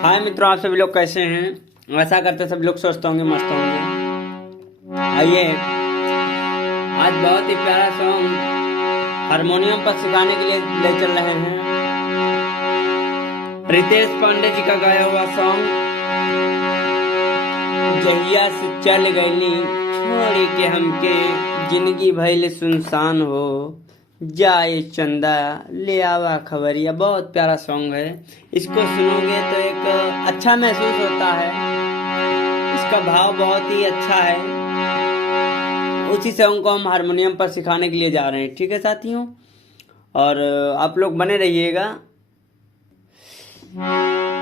हाय मित्रों, आप सभी लोग कैसे हैं। ऐसा करते सब लोग स्वस्थ होंगे, मस्त होंगे। आइए, आज बहुत ही प्यारा सॉन्ग हारमोनियम पर सिखाने के लिए ले चल रहे हैं। रितेश पांडे जी का गाया हुआ सॉन्ग जहिया से चल गईली छोड़ी के हमके जिंदगी भइल सुनसान हो जाए चंदा ले आवा खबरिया। बहुत प्यारा सॉन्ग है। इसको सुनोगे तो एक अच्छा महसूस होता है। इसका भाव बहुत ही अच्छा है। उसी सॉन्ग को हम हारमोनियम पर सिखाने के लिए जा रहे हैं। ठीक है साथियों, और आप लोग बने रहिएगा।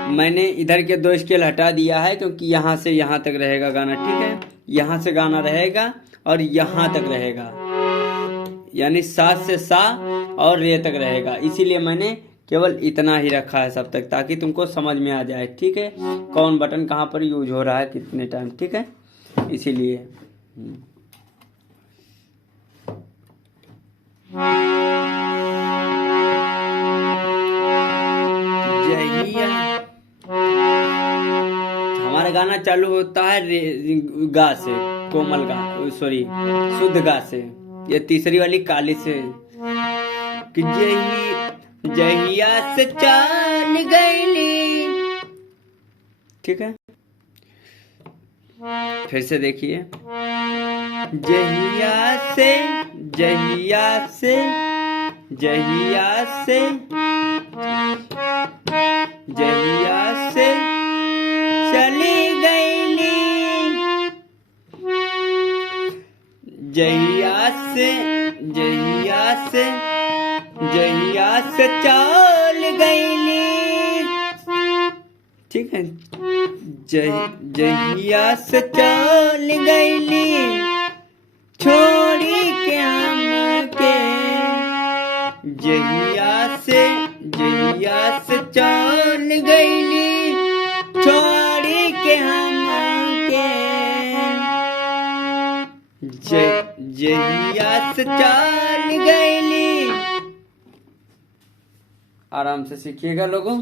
मैंने इधर के 2 स्केल हटा दिया है क्योंकि यहाँ से यहाँ तक रहेगा गाना। ठीक है, यहाँ से गाना रहेगा और यहाँ तक रहेगा, यानी सा से सा और रे तक रहेगा। इसीलिए मैंने केवल इतना ही रखा है सब तक, ताकि तुमको समझ में आ जाए। ठीक है, कौन बटन कहाँ पर यूज हो रहा है कितने टाइम। ठीक है, इसीलिए हमारा गाना चालू होता है गा से, कोमल गा, सॉरी शुद्ध गा से। ये तीसरी वाली काली से कि जहिया से चल गईली। ठीक है, फिर से देखिए। जहिया से जहिया से जहिया से जहिया से चली गईली, जहिया से जहिया से जहिया से चल गईली। ठीक है, जहिया से चल गईली छोड़ी के हमके, जहिया से चल गईली छोड़ी के हमके, जहिया से चल गईली। आराम से सीखिएगा लोगों।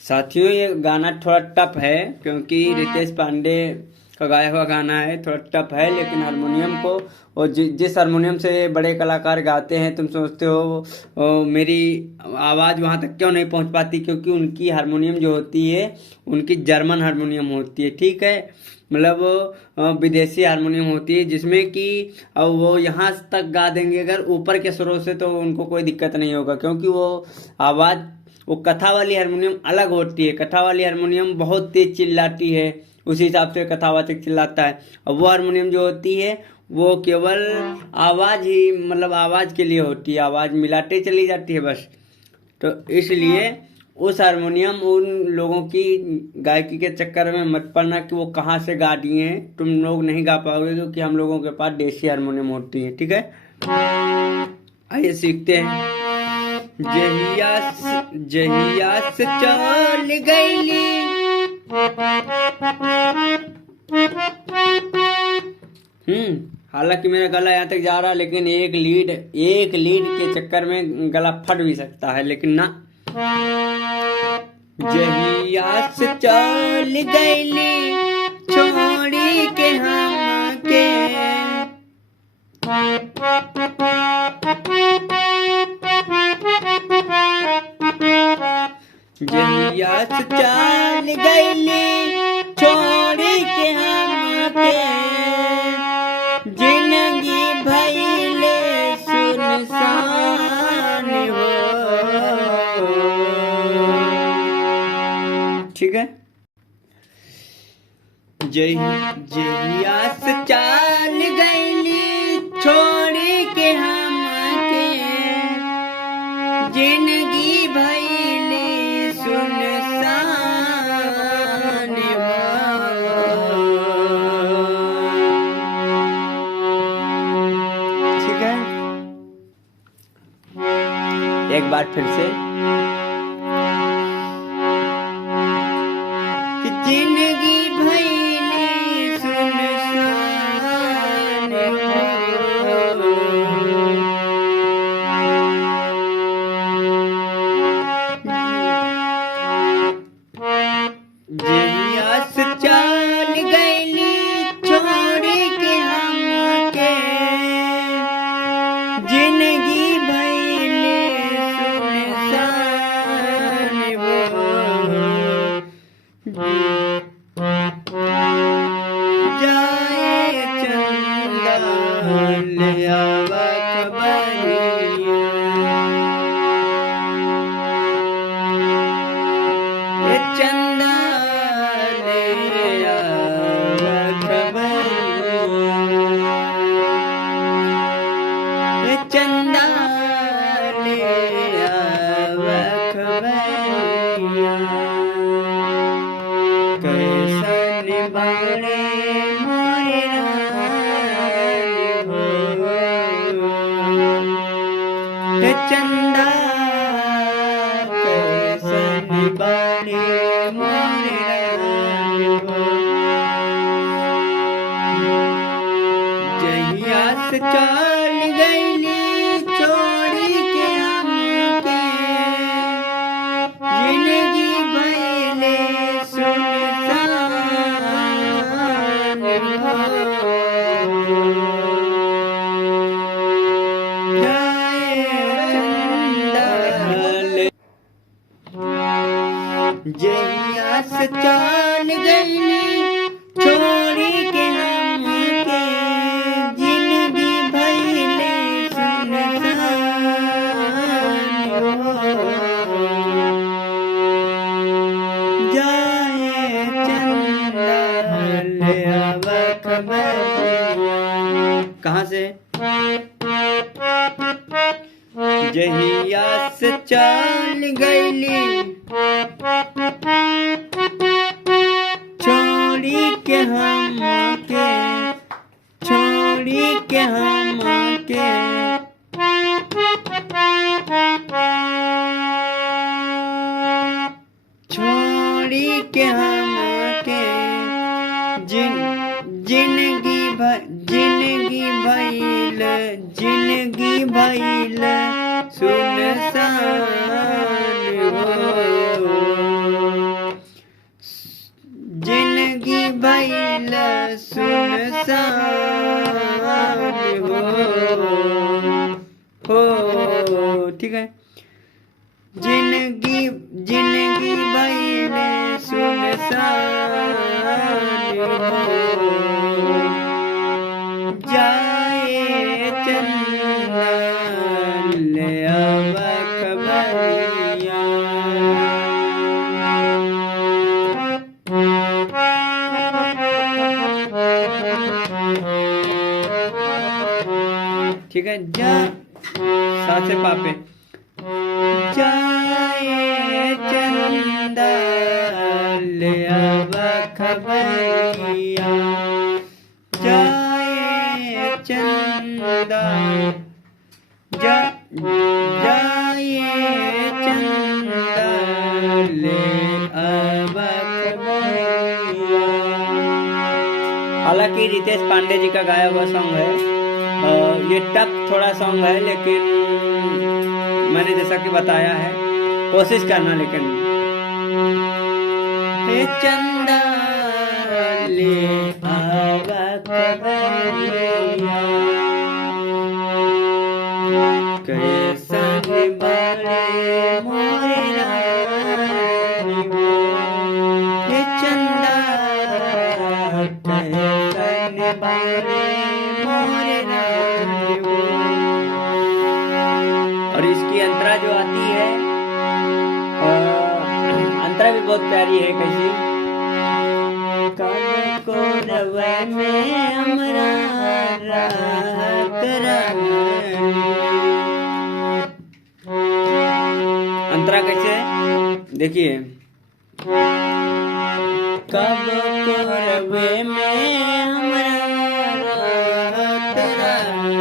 साथियों, ये गाना थोड़ा टफ है क्योंकि रितेश पांडे का गाया हुआ गाना है। थोड़ा टफ है, लेकिन हारमोनियम को और जिस हारमोनियम से बड़े कलाकार गाते हैं, तुम सोचते हो मेरी आवाज़ वहाँ तक क्यों नहीं पहुँच पाती, क्योंकि उनकी हारमोनियम जो होती है उनकी जर्मन हारमोनियम होती है। ठीक है, मतलब विदेशी हारमोनियम होती है, जिसमें कि वो यहाँ तक गा देंगे अगर ऊपर के स्वरों से, तो उनको कोई दिक्कत नहीं होगा, क्योंकि वो कथा वाली हारमोनियम अलग होती है। कथा वाली हारमोनियम बहुत तेज चिल्लाती है, उसी हिसाब से कथावाचक चिल्लाता है। और वो हारमोनियम जो होती है वो केवल आवाज़ ही, मतलब आवाज़ के लिए होती है, आवाज़ मिलाते चली जाती है बस। तो इसलिए उस हारमोनियम उन लोगों की गायकी के चक्कर में मत पड़ना कि वो कहाँ से गा दिए हैं। तुम लोग नहीं गा पाओगे, क्योंकि हम लोगों के पास देसी हारमोनियम होती है। ठीक है, आइए सीखते हैं। जहिया से चल गईली, हालांकि मेरा गला यहाँ तक जा रहा है, लेकिन एक लीड के चक्कर में गला फट भी सकता है, लेकिन ना। जहिया से चल गईली छोड़ी के हमके, जहिया से चाल गईली छोड़ के हमके, जिंदगी भइले सुनसान हो। ठीक है। जहिया से चाल गईली छोड़ के हमके, जिंदगी भइले सुनसान हो। ठीक है। एक बार फिर से कि जिंदगी भइले सुनसान हो। जहिया से चाल गईली छोड़ के हमके, जिंदगी भइले सुनसान हो। जाए चंदा ले आवा खबरिया, चंदा ले आवा खबरिया, चंदा ले आवा खबरिया। कैसन बाड़े मोरे रानी हो, चंदा कैसन बाड़े मोरे रानी हो। जहिया से चल गईली छोड़ के हमके, जिंदगी भइले सुनसान हो। जाए चंदा ले, जहिया से चल गईली छोड़ के हमके, जिंदगी भइले सुनसान हो। जाए चंदा ले आवा खबरिया। कहाँ से? जहिया से चल गईली छोड़ी के हमके, छोड़ी के हमके, छोड़ी के हमके, जिंदगी भइल, जिंदगी भइल सुनसान हो। जिंदगी भइल सुनसान हो। ठीक है। जिंदगी भइल सुनसान हो। जाए चंदा ले आवा खबरिया, ठीक है। जा साथ से पापे, जाए चंदा ले आवा खबरिया, जाए चंदा, जाए चंदा ले आवा खबरिया। हालांकि रितेश पांडे जी का गाया हुआ सॉन्ग है, ये टफ थोड़ा सॉन्ग है, लेकिन मैंने जैसा कि बताया है कोशिश करना। लेकिन चंदा ले आवा खबरिया, कैसन बाड़े मोरे रानी भी बहुत प्यारी है। कैसी? कब को रवे में हमरा राहत रानी। अंतरा कैसे है देखिए। कब को रवे में हमरा राहत रानी।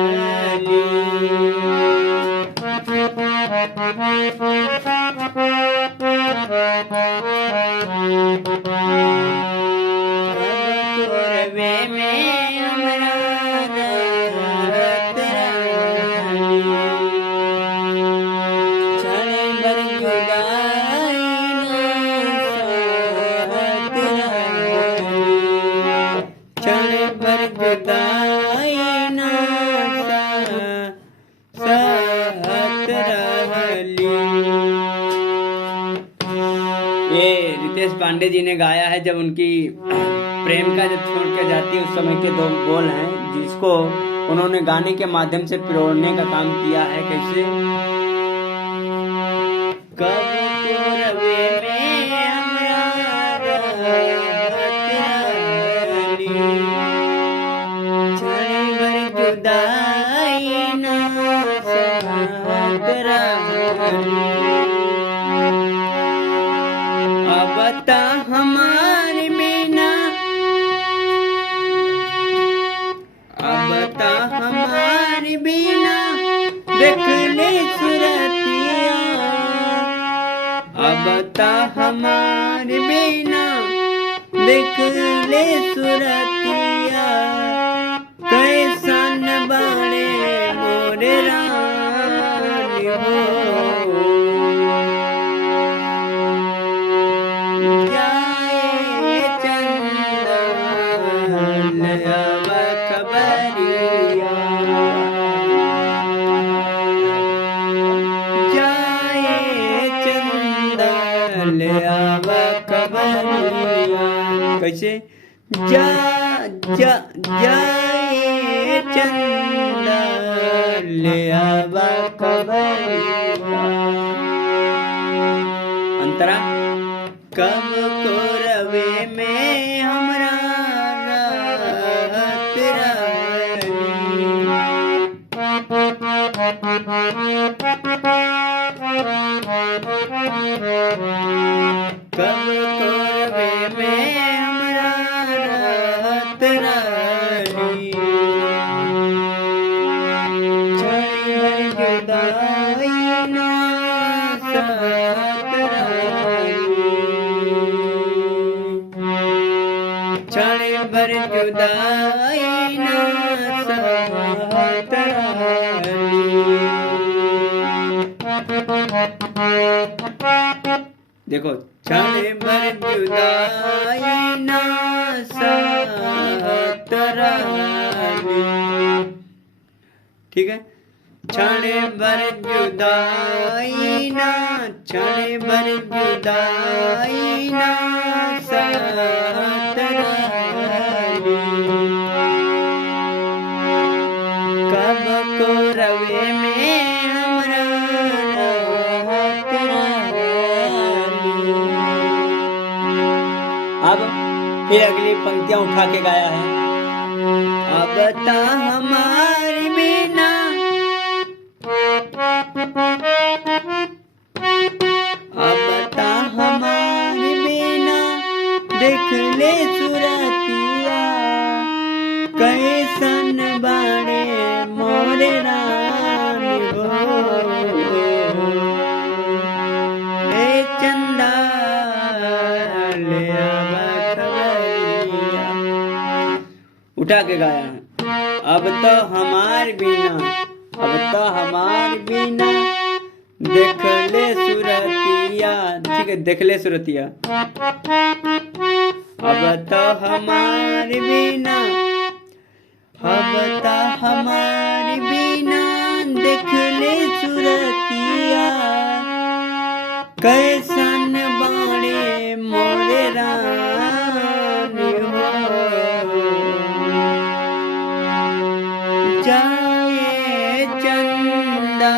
ये रितेश पांडे जी ने गाया है। जब उनकी प्रेमिका जब छोड़ के जाती है उस समय के दो बोल हैं जिसको उन्होंने गाने के माध्यम से पिरोने का काम किया है। कैसे? कब को रवे में हमरा राहत रानी। क्षण भर जुदाई ना सहत रानी। अब ता हमारे बिना, अब ता हमारे बिना देख ले सुरतिया। अब ता हमारे बिना देख ले सुरतिया। कैसन बाड़े मोरे रानी हो। कैसे? जा जा जाए चंदा ले आवा खबरिया। अंतरा कब को रवे में हमरा राहत रानी। कब को रवे में हमरा राहत रानी। क्षण जुदाई ना सहत रानी। क्षण भर जुदाई ना सहत रानी। देखो क्षण भर जुदाई ना सहत रानी। ठीक है। क्षण भर जुदाई ना, क्षण भर जुदाई ना सहत रानी। कब को रवे में हमरा राहत रानी। अब फिर अगली पंक्तियां उठा के गाया है। अब ता हमारी बिना, अब ता हमारी बिना देख ले सुरतिया। कैसन बाड़े मोरे रानी हो। ए चंदा ले आवा खबरिया। उठा के गाया है। अब तो हमार बिना, अब तो हमार बिना देख ले सुरतिया। ठीक है, देख ले सुरतिया। अब तो हमार बिना, अब तो हमार बिना देख ले सुरतिया। कैसन बाड़े मोरे रानी हो। जाए चंदा,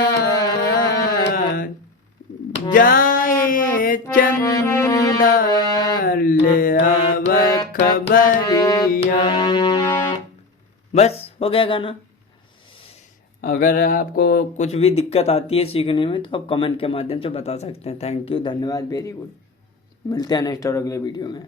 जाए चंदा ले आव खबरिया। बस हो गया गाना। अगर आपको कुछ भी दिक्कत आती है सीखने में तो आप कमेंट के माध्यम से बता सकते हैं। थैंक यू, धन्यवाद, वेरी गुड। मिलते हैं नेक्स्ट और अगले वीडियो में।